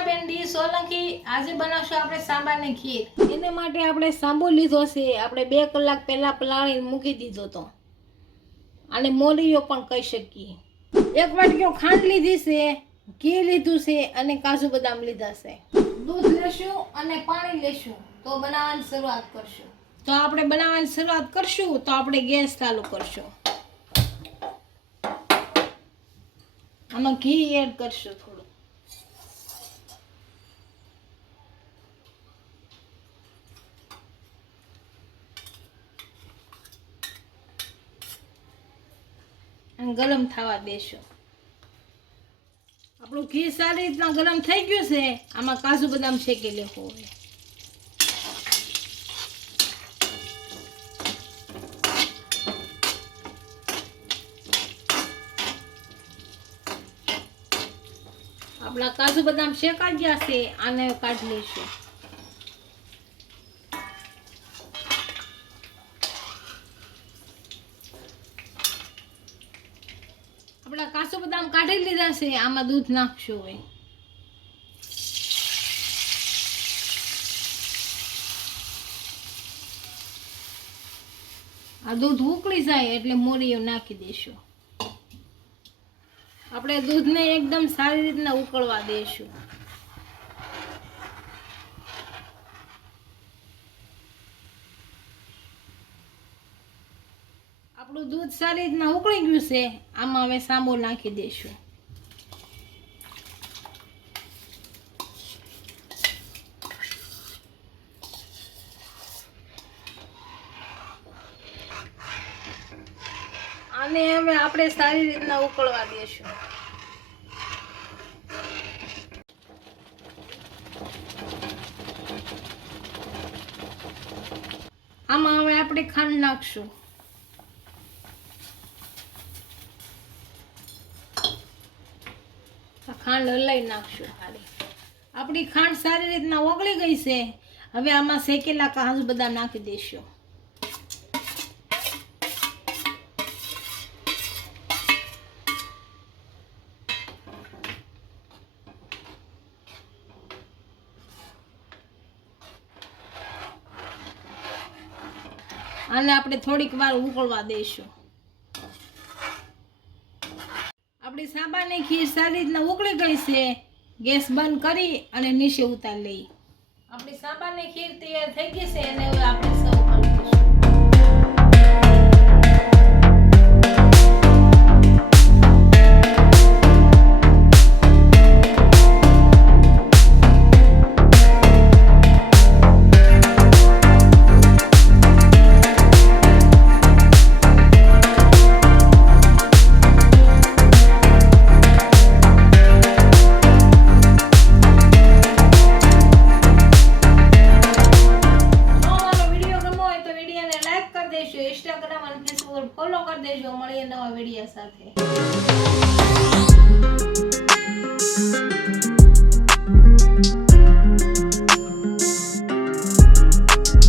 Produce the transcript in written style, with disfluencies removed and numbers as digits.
વર્ષાબેન D Solanki આજે બનાવશું આપણે સાંભારની ખીર। એને માટે આપણે સાંભો લીધો છે, આપણે 2 કલાક પહેલા પલાળીને મૂકી દીધો તો, અને મોરીઓ પણ કહી શકીએ। 1 વાટકીઓ ખાંડ લીધી છે, ઘી લીધું છે અને કાજુ બદામ લીધા છે। દૂધ લેશું અને પાણી લેશું તો બનાવવાની શરૂઆત કરશું। તો આપણે બનાવવાની શરૂઆત કરશું તો આપણે ગેસ ચાલુ કરશું, આમાં ઘી એડ કરશું થોડું, ગરમ થવા દેશું। આપણું ઘી સારી રીતના ગરમ થઈ ગયું છે, આમાં કાજુ બદામ શેકી લેવું હોય। આપણા કાજુ બદામ શેકાઈ ગયા છે, આને કાઢી લઈશું। આપણા કાજુ બદામ કાઢી લીધા છે, આમાં દૂધ નાખશું હોય। આ દૂધ ઉકળી જાય એટલે મોરીઓ નાખી દઈશું। આપણે દૂધને એકદમ સારી રીતના ઉકળવા દઈશું। આપણું દૂધ સારી રીતના ઉકળી ગયું છે, આમાં હવે સાંભો નાખી દઈશું। આને હવે આપણે સારી રીતના ઉકળવા દઈશું। આમાં હવે આપણે ખાંડ નાખશું। ખાંડ હલાવી નાખશું સારી। આપણી ખાંડ સારી રીતના ઓગળી ગઈ છે, હવે આમાં શેકેલા કાજુ બદામ નાખી દઈશું। આને આપણે થોડીક વાર ઉકળવા દઈશું। આપણી સાંભારની ખીર સારી રીતના ઉકળી ગઈ છે, ગેસ બંધ કરી અને નીચે ઉતારી લઈએ। આપણી સાંભારની ખીર તૈયાર થઈ ગઈ છે અને હવે આપણે સર્વ કરી દઈશું। ઇન્સ્ટાગ્રામ અને ફેસબુક પર ફોલો કરી દેજો। મળીએ નવા વિડીયો સાથે।